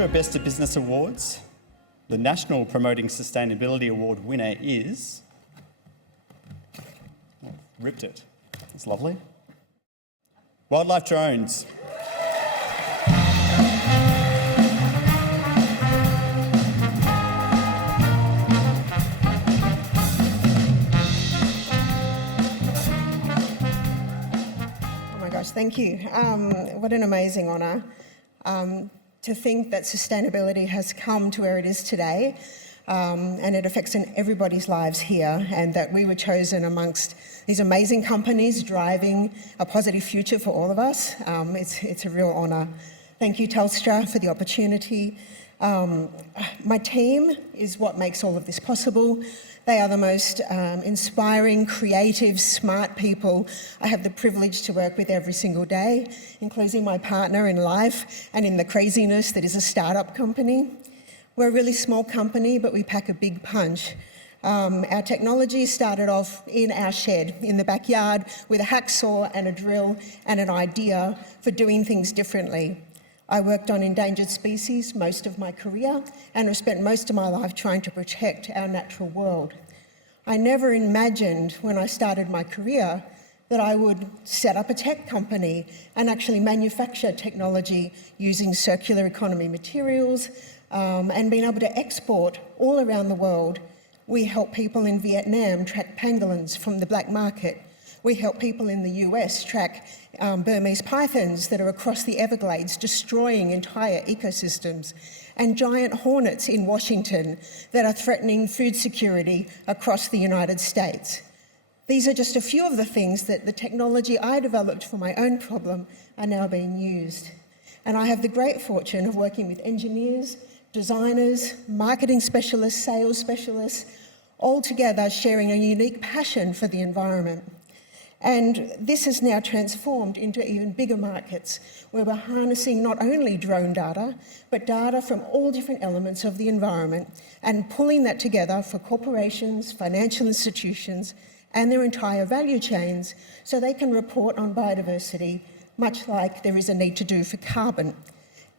Telstra Best of Business Awards, the National Promoting Sustainability Award winner is... Oh, ripped it. That's lovely. Wildlife Drones. Thank you. What an amazing honour to think that sustainability has come to where it is today and it affects in everybody's lives here, and that we were chosen amongst these amazing companies driving a positive future for all of us. It's a real honour. Thank you, Telstra, for the opportunity. My team is what makes all of this possible. They are the most inspiring, creative, smart people I have the privilege to work with every single day, including my partner in life and in the craziness that is a startup company. We're a really small company, but we pack a big punch. Our technology started off in our shed in the backyard with a hacksaw and a drill and an idea for doing things differently. I worked on endangered species most of my career and have spent most of my life trying to protect our natural world. I never imagined when I started my career that I would set up a tech company and actually manufacture technology using circular economy materials and being able to export all around the world. We help people in Vietnam track pangolins from the black market. We help people in the US track Burmese pythons that are across the Everglades, destroying entire ecosystems, and giant hornets in Washington that are threatening food security across the United States. These are just a few of the things that the technology I developed for my own problem are now being used. And I have the great fortune of working with engineers, designers, marketing specialists, sales specialists, all together sharing a unique passion for the environment. And this has now transformed into even bigger markets where we're harnessing not only drone data, but data from all different elements of the environment and pulling that together for corporations, financial institutions, and their entire value chains so they can report on biodiversity, much like there is a need to do for carbon.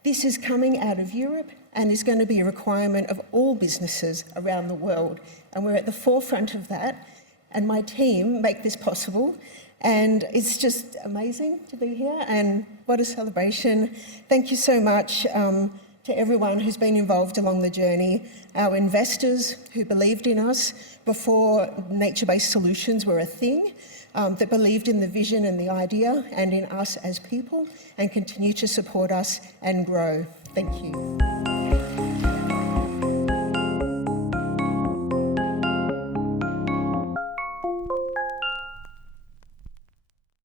This is coming out of Europe and is going to be a requirement of all businesses around the world. And we're at the forefront of that. And my team make this possible, and it's just amazing to be here, and what a celebration. Thank you so much to everyone who's been involved along the journey, our investors who believed in us before nature-based solutions were a thing, that believed in the vision and the idea and in us as people and continue to support us and grow. Thank you.